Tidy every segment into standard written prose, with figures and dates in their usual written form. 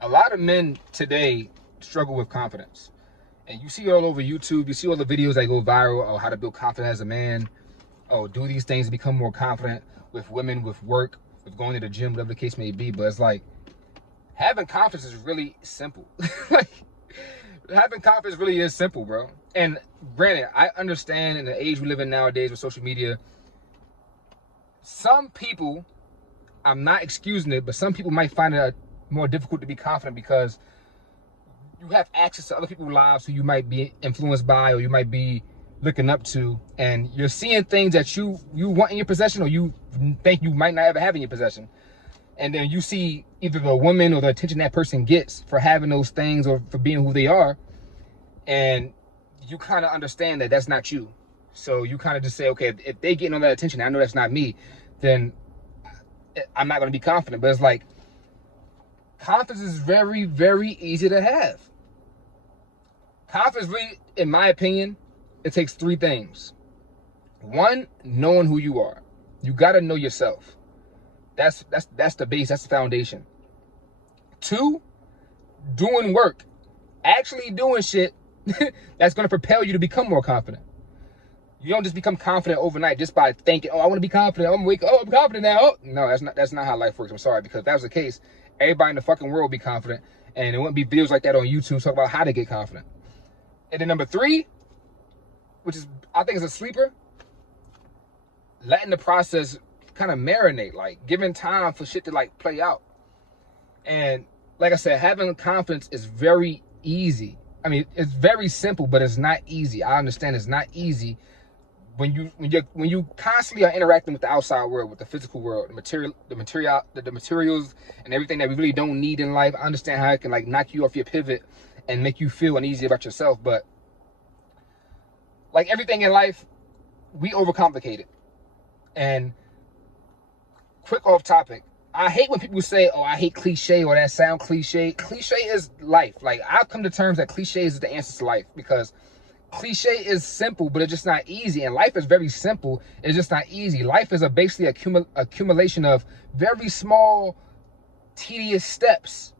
A lot of men today struggle with confidence. And you see all over YouTube, you see all the videos that go viral on how to build confidence as a man. Oh, do these things to become more confident with women, with work, with going to the gym, whatever the case may be. But it's like, having confidence is really simple. Like, having confidence really is simple, bro. And granted, I understand in the age we live in nowadays with social media, some people, I'm not excusing it, but some people might find it more difficult to be confident because you have access to other people's lives who you might be influenced by or you might be looking up to, and you're seeing things that you want in your possession or you think you might not ever have in your possession. And then you see either the woman or the attention that person gets for having those things or for being who they are, and you kind of understand that that's not you. So you kind of just say, okay, if they getting all that attention, I know that's not me, then I'm not going to be confident. But it's like, confidence is very, very easy to have. Confidence really, in my opinion, it takes three things. One, knowing who you are. You got to know yourself. That's the base, that's the foundation. Two, doing work. Actually doing shit that's going to propel you to become more confident. You don't just become confident overnight just by thinking, oh, I want to be confident. I'm wake. Oh, I'm confident now. Oh. No, that's not how life works. I'm sorry, because if that was the case, everybody in the fucking world would be confident, and there wouldn't be videos like that on YouTube talking about how to get confident. And then number three, which is, I think, is a sleeper, letting the process kind of marinate, like giving time for shit to like play out. And like I said, having confidence is very easy. I mean, it's very simple, but it's not easy. I understand it's not easy when you constantly are interacting with the outside world, with the physical world, the materials and everything that we really don't need in life. I understand how it can like knock you off your pivot and make you feel uneasy about yourself. But like everything in life, we overcomplicate it. And quick off topic, I hate when people say, oh, I hate cliche or that sound cliche. Cliche is life. Like, I've come to terms that cliche is the answer to life, because cliche is simple, but it's just not easy. And life is very simple. It's just not easy. Life is basically accumulation of very small, tedious steps,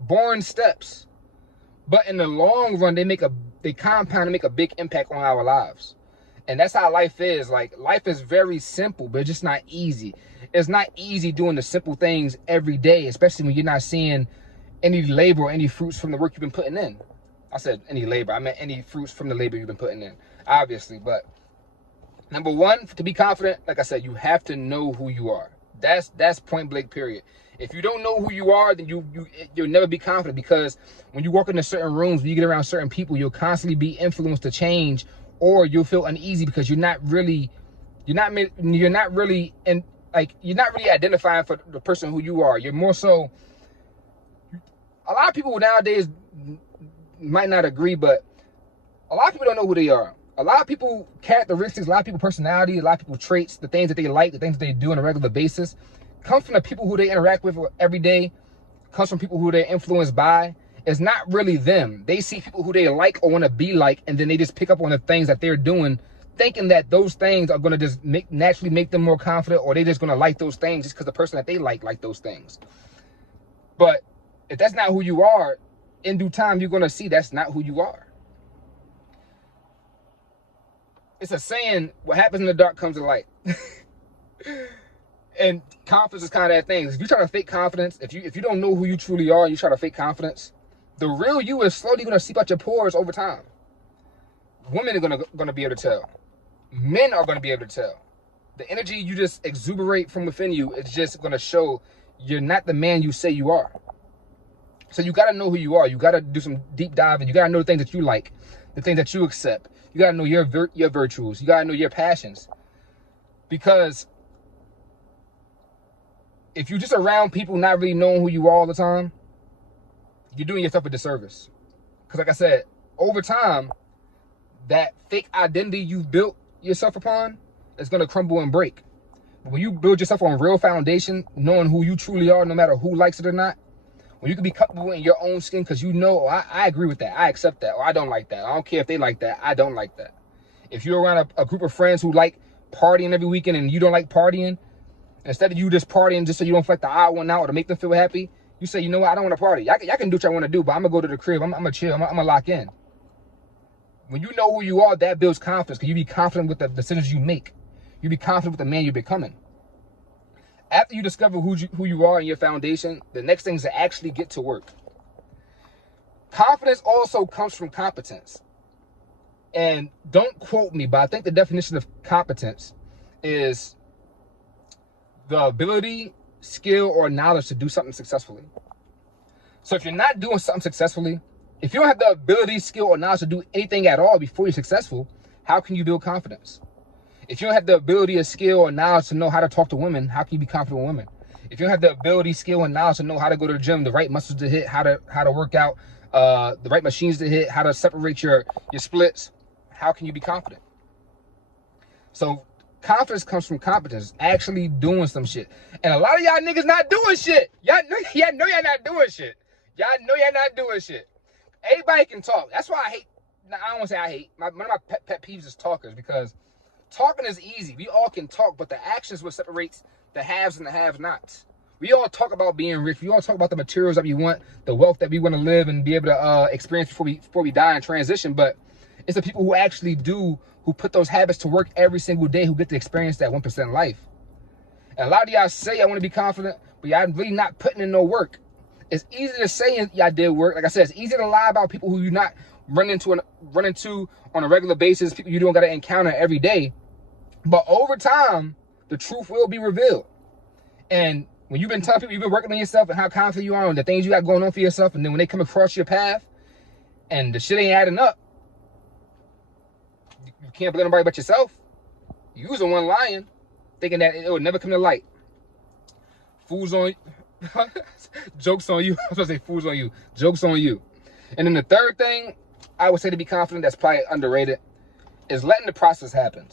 boring steps. But in the long run, they compound and make a big impact on our lives. And that's how life is. Like, life is very simple, but it's just not easy. It's not easy doing the simple things every day, especially when you're not seeing any labor or any fruits from the work you've been putting in. I said any labor. I meant any fruits from the labor you've been putting in, obviously. But number one, to be confident, like I said, you have to know who you are. That's point blank, period. If you don't know who you are, then you'll never be confident, because when you walk into certain rooms, when you get around certain people, you'll constantly be influenced to change, or you'll feel uneasy because you're not really identifying for the person who you are. You're more so, a lot of people nowadays might not agree, but a lot of people don't know who they are. A lot of people characteristics, a lot of people personality, a lot of people traits, the things that they like, the things that they do on a regular basis, comes from the people who they interact with every day, comes from people who they're influenced by. It's not really them. They see people who they like or want to be like, and then they just pick up on the things that they're doing, thinking that those things are going to just naturally make them more confident, or they're just going to like those things just because the person that they like those things. But if that's not who you are, in due time, you're going to see that's not who you are. It's a saying, what happens in the dark comes to light. And confidence is kind of that thing. If you try to fake confidence, if you don't know who you truly are, and you try to fake confidence, the real you is slowly going to seep out your pores over time. Women are going to be able to tell. Men are going to be able to tell. The energy you just exuberate from within you is just going to show you're not the man you say you are. So you got to know who you are. You got to do some deep diving. You got to know the things that you like, the things that you accept. You got to know your virtues. You got to know your passions. Because if you're just around people not really knowing who you are all the time, you're doing yourself a disservice. Because like I said, over time, that fake identity you've built yourself upon is going to crumble and break. But when you build yourself on real foundation, knowing who you truly are, no matter who likes it or not, when you can be comfortable in your own skin because you know, oh, I agree with that, I accept that, or I don't like that. I don't care if they like that, I don't like that. If you're around a group of friends who like partying every weekend and you don't like partying, instead of you just partying just so you don't feel like the odd one out or to make them feel happy, You say, you know what, I don't want to party. Y'all can do what y'all want to do, but I'm going to go to the crib. I'm going to chill. I'm going to lock in. When you know who you are, that builds confidence, because you be confident with the decisions you make. You be confident with the man you're becoming. After you discover who you are and your foundation, the next thing is to actually get to work. Confidence also comes from competence. And don't quote me, but I think the definition of competence is the ability, skill, or knowledge to do something successfully. So if you're not doing something successfully, if you don't have the ability, skill, or knowledge to do anything at all before you're successful, how can you build confidence? If you don't have the ability or skill or knowledge to know how to talk to women, how can you be confident with women? If you don't have the ability, skill, and knowledge to know how to go to the gym, the right muscles to hit, how to work out, the right machines to hit, how to separate your splits, how can you be confident? So confidence comes from competence, actually doing some shit. And a lot of y'all niggas not doing shit. Y'all know y'all not doing shit. Y'all know y'all not doing shit. Everybody can talk. That's why I hate, I don't want to say I hate, one of my pet peeves is talkers, because talking is easy. We all can talk, but the actions what separates the haves and the have-nots. We all talk about being rich. We all talk about the materials that we want, the wealth that we want to live and be able to experience before we die and transition. But it's the people who actually do, who put those habits to work every single day, who get to experience that 1% life. And a lot of y'all say I want to be confident, but y'all really not putting in no work. It's easy to say y'all did work. Like I said, it's easy to lie about people who you not run into on a regular basis, people you don't got to encounter every day. But over time, the truth will be revealed. And when you've been telling people, you've been working on yourself and how confident you are on the things you got going on for yourself, and then when they come across your path and the shit ain't adding up, you can't blame nobody but yourself. You was the one lying, thinking that it would never come to light. Fools on you. Jokes on you. I was going to say fools on you. Jokes on you. And then the third thing I would say to be confident, that's probably underrated, is letting the process happen.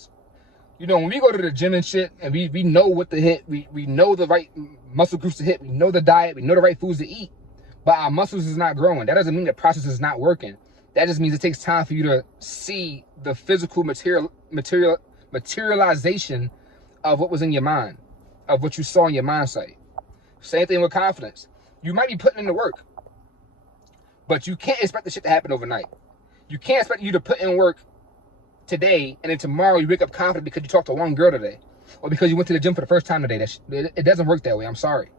You know, when we go to the gym and shit, and we know what to hit, we know the right muscle groups to hit, we know the diet, we know the right foods to eat, but our muscles is not growing. That doesn't mean the process is not working. That just means it takes time for you to see the physical materialization of what was in your mind, of what you saw in your mindset. Same thing with confidence. You might be putting in the work, but you can't expect the shit to happen overnight. You can't expect you to put in work today and then tomorrow you wake up confident because you talked to one girl today, or because you went to the gym for the first time today. It doesn't work that way. I'm sorry.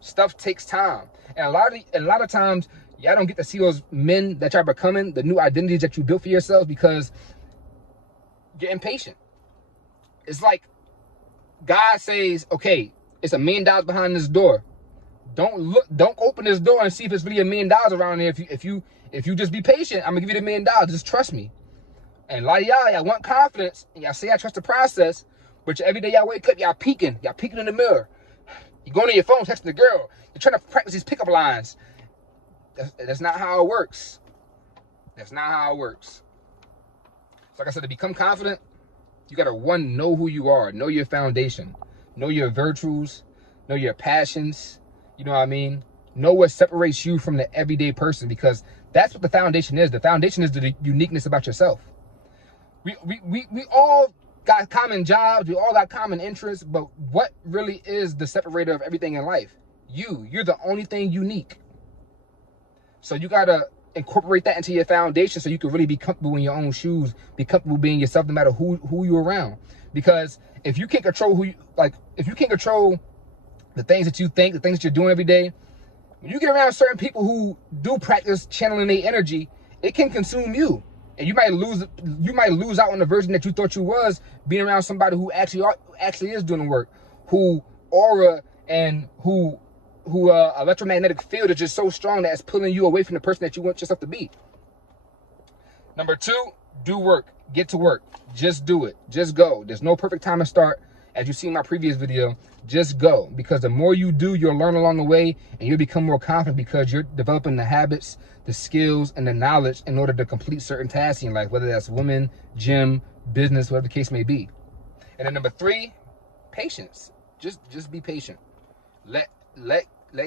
Stuff takes time, and a lot of times y'all don't get to see those men that y'all becoming, the new identities that you built for yourselves, because you're impatient. It's like God says, okay, it's $1 million behind this door. Don't open this door and see if it's really $1 million around there. If you just be patient, I'm gonna give you the $1 million. Just trust me. And a lot of y'all want confidence, and y'all say I trust the process, but every day y'all wake up, y'all peeking in the mirror. You're going to your phone, texting the girl. You're trying to practice these pickup lines. That's not how it works. That's not how it works. So like I said, to become confident, you gotta, one, know who you are, know your foundation, know your virtues, know your passions. You know what I mean? Know what separates you from the everyday person, because that's what the foundation is. The foundation is the uniqueness about yourself. We all got common jobs, we all got common interests, but what really is the separator of everything in life? You're the only thing unique. So you gotta incorporate that into your foundation so you can really be comfortable in your own shoes, be comfortable being yourself no matter who you're around. Because if you can't control if you can't control the things that you think, the things that you're doing every day, when you get around certain people who do practice channeling their energy, it can consume you. And you might lose out on the version that you thought you was, being around somebody who actually is doing the work, who aura and who electromagnetic field is just so strong that it's pulling you away from the person that you want yourself to be. Number 2, do work. Get to work. Just do it. Just go. There's no perfect time to start. As you see in my previous video, just go. Because the more you do, you'll learn along the way, and you'll become more confident because you're developing the habits, the skills, and the knowledge in order to complete certain tasks in life, whether that's women, gym, business, whatever the case may be. And then number 3, patience. Just be patient. Let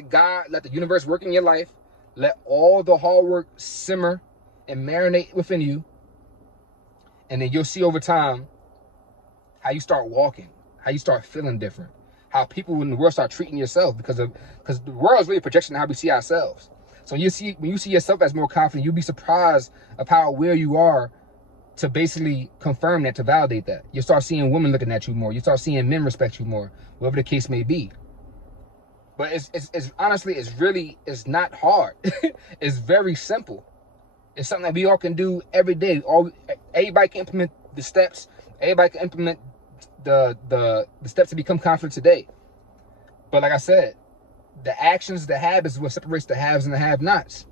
God, let the universe work in your life. Let all the hard work simmer and marinate within you. And then you'll see over time how you start walking, how you start feeling different, how people in the world start treating yourself, because the world is really a projection of how we see ourselves. So when you see yourself as more confident, you'll be surprised of how aware you are to basically confirm that, to validate that. You start seeing women looking at you more. You start seeing men respect you more, whatever the case may be. But it's honestly, it's not hard. It's very simple. It's something that we all can do every day. Everybody can implement the steps. Everybody can implement the steps to become confident today. But like I said, the actions, the habits, is what separates the haves and the have-nots.